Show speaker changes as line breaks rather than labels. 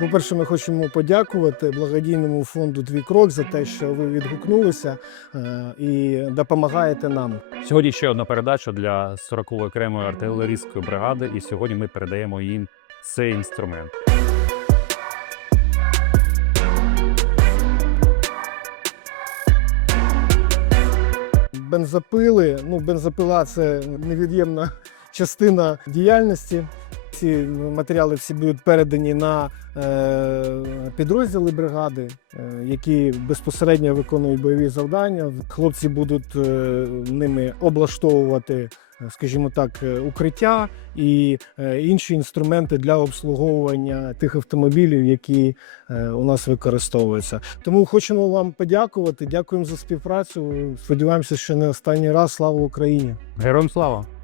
По-перше, ми хочемо подякувати благодійному фонду Твій крок за те, що ви відгукнулися е, і допомагаєте нам.
Сьогодні ще одна передача для 40-ї окремої артилерійської бригади, і сьогодні ми передаємо їм цей інструмент.
Бензопили, ну бензопила це невід'ємна частина діяльності. Ці матеріали всі будуть передані на е, підрозділи бригади, е, які безпосередньо виконують бойові завдання. Хлопці будуть е, ними облаштовувати, скажімо так, укриття і інші інструменти для обслуговування тих автомобілів, які у нас використовуються. Тому хочемо вам подякувати. Дякуємо за співпрацю. Сподіваємося, що не останній раз. Слава Україні!
Героям слава!